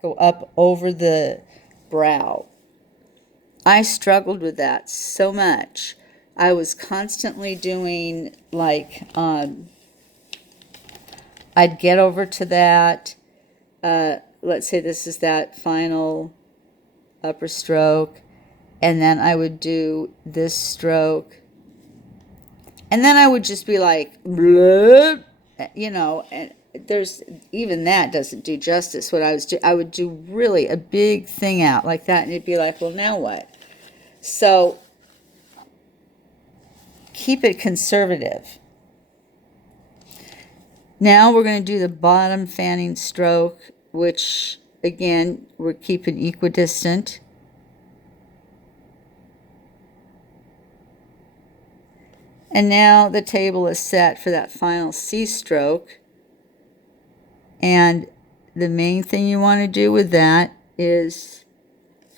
that go up over the brow. I struggled with that so much. I was constantly doing like, I'd get over to that. Let's say this is that final upper stroke, and then I would do this stroke, and then I would just be like, bleh, and there's even that doesn't do justice. What I would do really a big thing out like that, and it'd be like, well, now what? So keep it conservative. Now we're going to do the bottom fanning stroke, which again, we're keeping equidistant. And now the table is set for that final C stroke. And the main thing you want to do with that is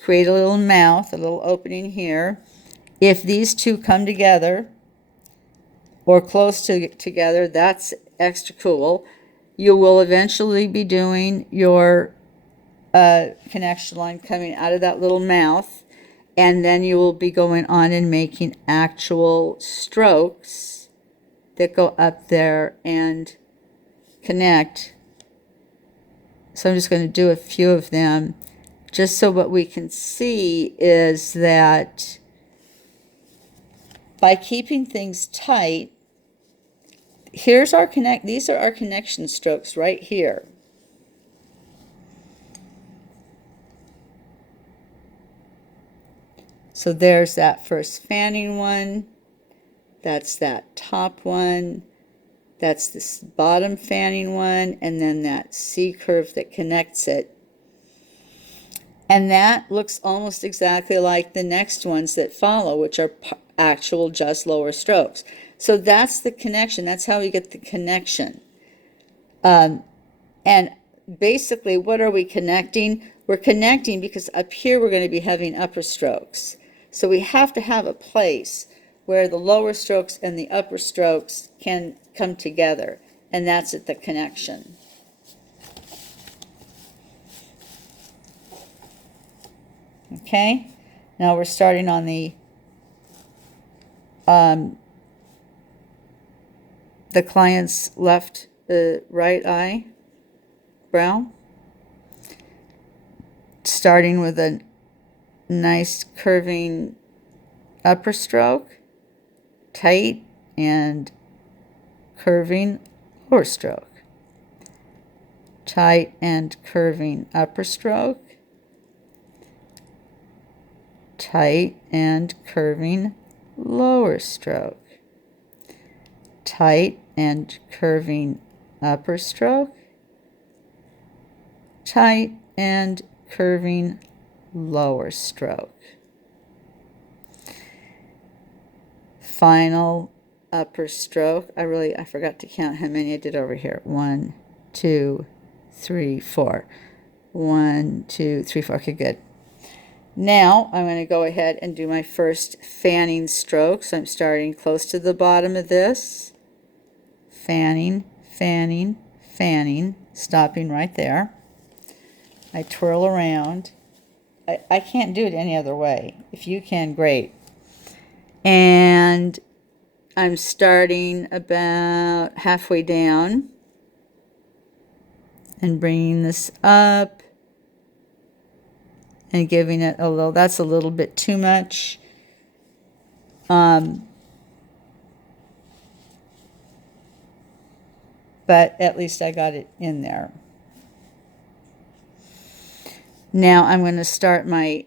create a little mouth, a little opening here. If these two come together or close together, that's extra cool. You will eventually be doing your connection line coming out of that little mouth, and then you will be going on and making actual strokes that go up there and connect. So I'm just going to do a few of them, just so what we can see is that by keeping things tight, these are our connection strokes right here. So there's that first fanning one, that's that top one, that's this bottom fanning one, and then that C curve that connects it. And that looks almost exactly like the next ones that follow, which are actual just lower strokes. So that's the connection. That's how we get the connection. And basically, what are we connecting? We're connecting because up here we're going to be having upper strokes. So we have to have a place where the lower strokes and the upper strokes can come together, and that's at the connection. Okay, now we're starting on the client's right eye brow, starting with a nice curving upper stroke, tight and curving lower stroke, tight and curving upper stroke, tight and curving lower stroke, tight and curving upper stroke, tight and curving lower stroke. Final upper stroke. I forgot to count how many I did over here. 1, 2, 3, 4. 1, 2, 3, 4. Okay, good. Now I'm going to go ahead and do my first fanning stroke. So I'm starting close to the bottom of this. Fanning, fanning, fanning, stopping right there. I twirl around. I can't do it any other way. If you can, great. And I'm starting about halfway down and bringing this up and giving it a little, that's a little bit too much. But at least I got it in there. Now I'm going to start my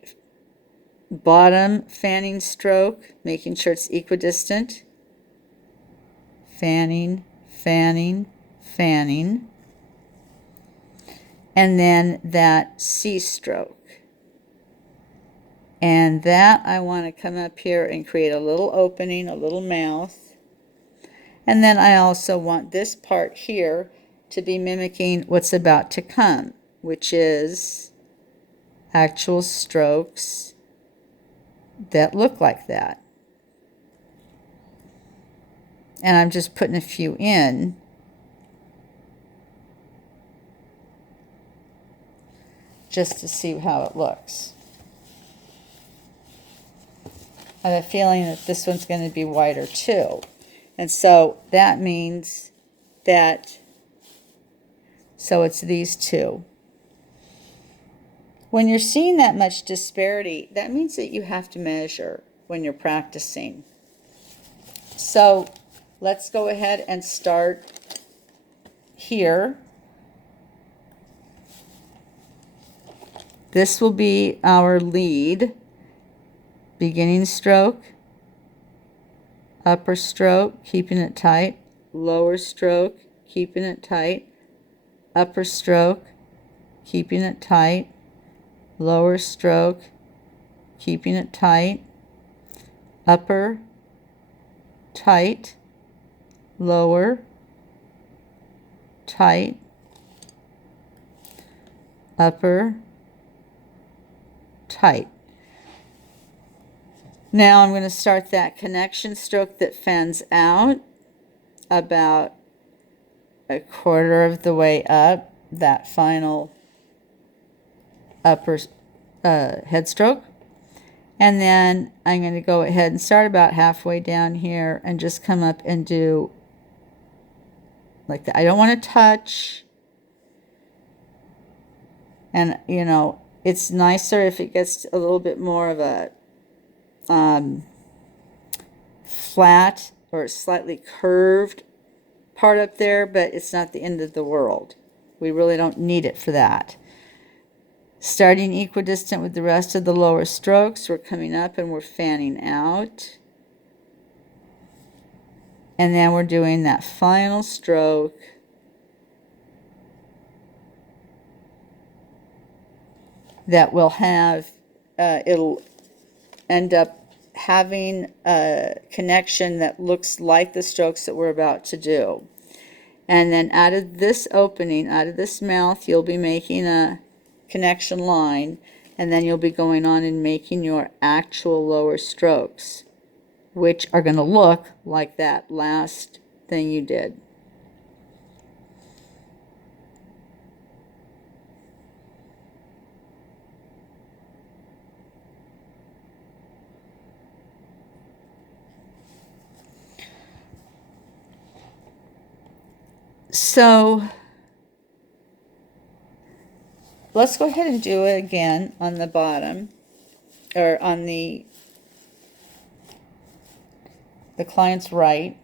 bottom fanning stroke, making sure it's equidistant. Fanning, fanning, fanning. And then that C stroke. And that I want to come up here and create a little opening, a little mouth. And then I also want this part here to be mimicking what's about to come, which is actual strokes that look like that. And I'm just putting a few in just to see how it looks. I have a feeling that this one's going to be wider too. And so that means that, so it's these two. When you're seeing that much disparity, that means that you have to measure when you're practicing. So let's go ahead and start here. This will be our lead. Beginning stroke, upper stroke, keeping it tight, lower stroke, keeping it tight, upper stroke, keeping it tight, lower stroke, keeping it tight, upper, tight, lower, tight, upper, tight. Now I'm going to start that connection stroke that fans out about a quarter of the way up, that final upper head stroke. And then I'm going to go ahead and start about halfway down here and just come up and do like that. I don't want to touch. And, you know, it's nicer if it gets a little bit more of a flat or slightly curved part up there, but it's not the end of the world. We really don't need it for that. Starting equidistant with the rest of the lower strokes, we're coming up and we're fanning out. And then we're doing that final stroke. That will have, it'll end up having a connection that looks like the strokes that we're about to do. And then out of this opening, out of this mouth, you'll be making a connection line, and then you'll be going on and making your actual lower strokes, which are going to look like that last thing you did. So let's go ahead and do it again on the bottom, or on the client's right.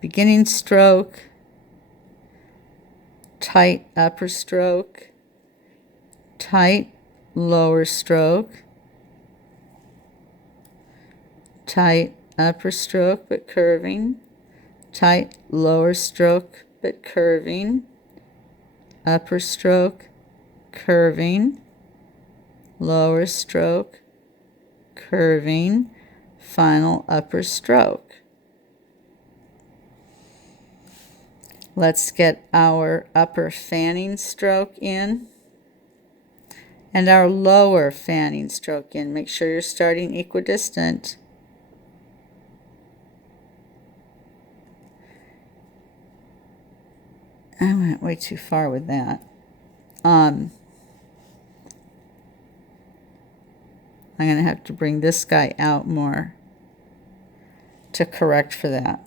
Beginning stroke, tight upper stroke, tight lower stroke, tight upper stroke but curving, tight lower stroke but curving, upper stroke, curving, lower stroke, curving, final upper stroke. Let's get our upper fanning stroke in and our lower fanning stroke in. Make sure you're starting equidistant. I went way too far with that. I'm going to have to bring this guy out more to correct for that.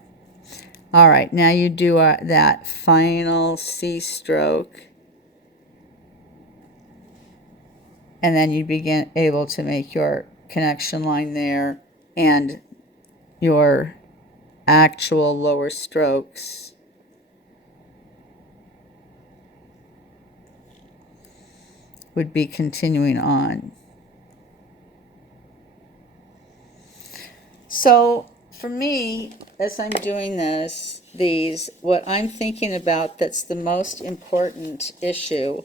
All right, now you do that final C stroke, and then you begin able to make your connection line there and your actual lower strokes. Would be continuing on. So for me, as I'm doing these, what I'm thinking about that's the most important issue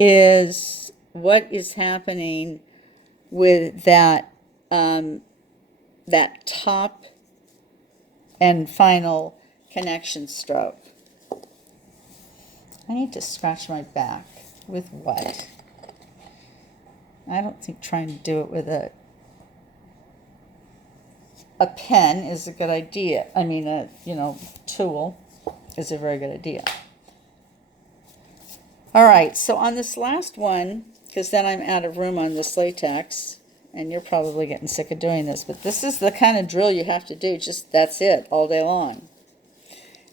is what is happening with that that top and final connection stroke. I need to scratch my back. With what? I don't think trying to do it with a pen is a good idea. I mean, a, tool is a very good idea. All right, so on this last one, because then I'm out of room on this latex, and you're probably getting sick of doing this, but this is the kind of drill you have to do, just that's it, all day long,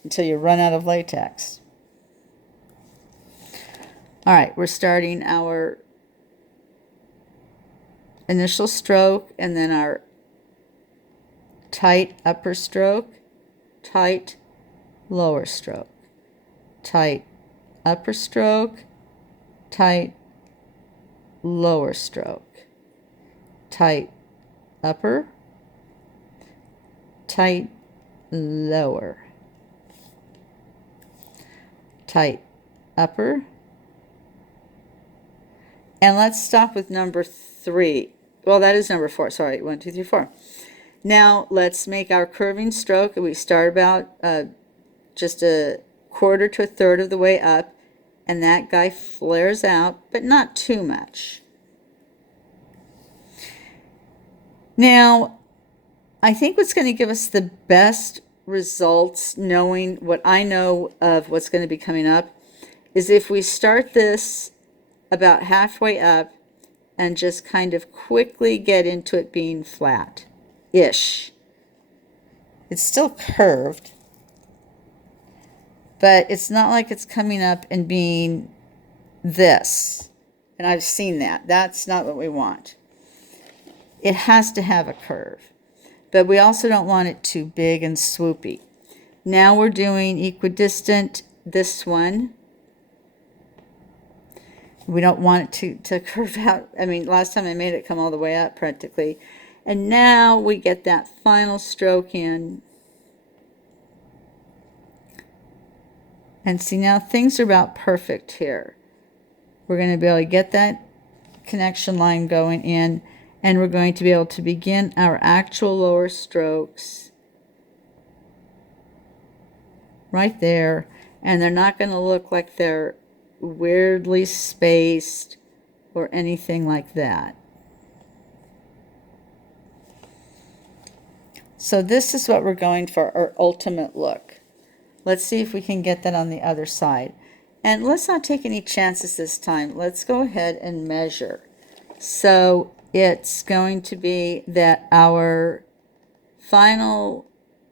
until you run out of latex. All right, we're starting our initial stroke, and then our tight upper stroke, tight lower stroke, tight upper stroke, tight lower stroke, tight upper, tight lower, tight upper. And let's stop with number 3. Well, that is number 4. Sorry, 1, 2, 3, 4. Now let's make our curving stroke. We start about just a quarter to a third of the way up, and that guy flares out, but not too much. Now, I think what's going to give us the best results, knowing what I know of what's going to be coming up, is if we start this about halfway up and just kind of quickly get into it being flat-ish. It's still curved, but it's not like it's coming up and being this. And I've seen that. That's not what we want. It has to have a curve, but we also don't want it too big and swoopy. Now we're doing equidistant, this one. We don't want it to curve out. I mean, last time I made it come all the way up practically. And now we get that final stroke in. And see, now things are about perfect here. We're going to be able to get that connection line going in, and we're going to be able to begin our actual lower strokes right there. And they're not going to look like they're weirdly spaced or anything like that. So this is what we're going for, our ultimate look. Let's see if we can get that on the other side. And let's not take any chances this time. Let's go ahead and measure. So it's going to be that our final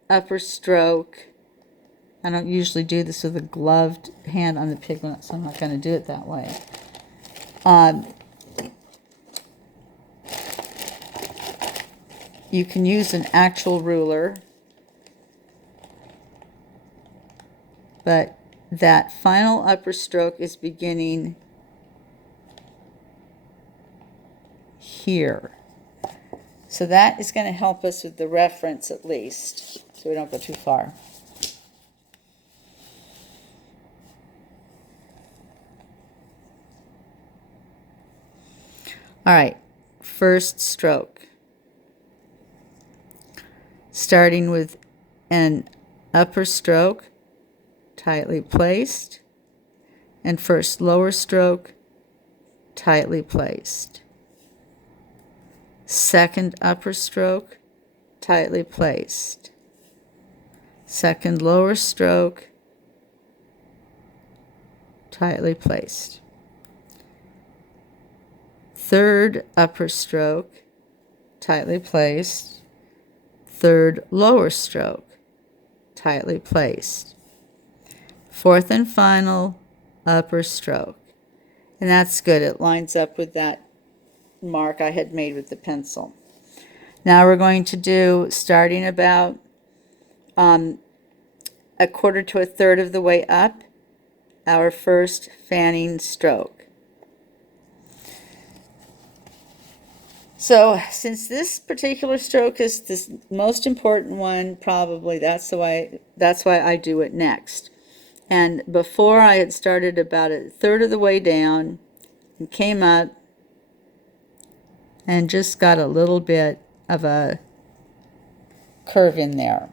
upper stroke, I don't usually do this with a gloved hand on the pigment, so I'm not going to do it that way. You can use an actual ruler, but that final upper stroke is beginning here. So that is going to help us with the reference at least, so we don't go too far. All right, first stroke. Starting with an upper stroke, tightly placed, and first lower stroke, tightly placed. Second upper stroke, tightly placed. Second lower stroke, tightly placed. Third upper stroke, tightly placed. Third lower stroke, tightly placed. Fourth and final upper stroke. And that's good. It lines up with that mark I had made with the pencil. Now we're going to do, starting about a quarter to a third of the way up, our first fanning stroke. So since this particular stroke is the most important one, probably that's why I do it next. And before I had started about a third of the way down and came up and just got a little bit of a curve in there.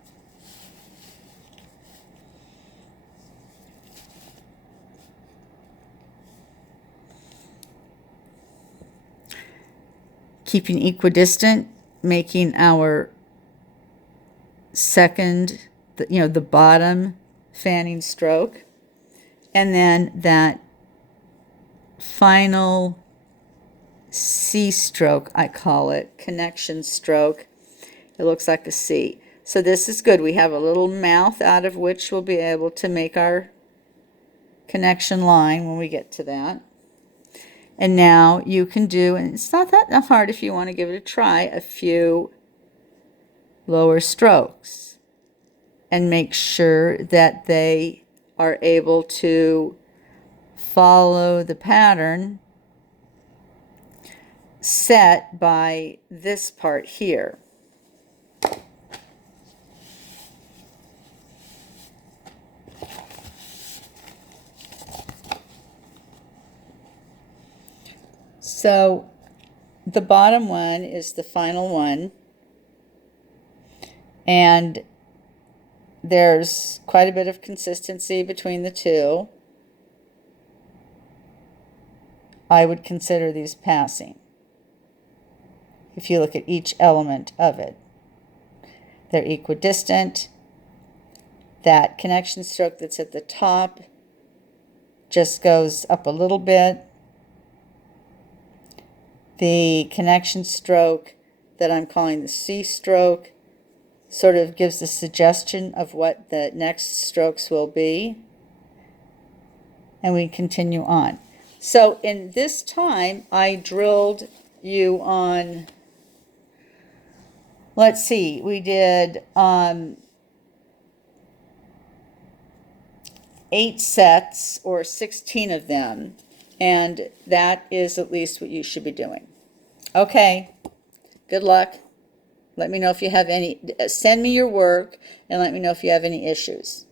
keeping equidistant, making our second, the bottom fanning stroke, and then that final C stroke, I call it, connection stroke. It looks like a C. So this is good. We have a little mouth out of which we'll be able to make our connection line when we get to that. And now you can do, and it's not that hard if you want to give it a try, a few lower strokes and make sure that they are able to follow the pattern set by this part here. So the bottom one is the final one, and there's quite a bit of consistency between the two. I would consider these passing if you look at each element of it. They're equidistant. That connection stroke that's at the top just goes up a little bit. The connection stroke that I'm calling the C stroke sort of gives the suggestion of what the next strokes will be. And we continue on. So in this time, I drilled you on, let's see, we did 8 sets or 16 of them. And that is at least what you should be doing. Okay, good luck. Let me know if you have any, send me your work and let me know if you have any issues.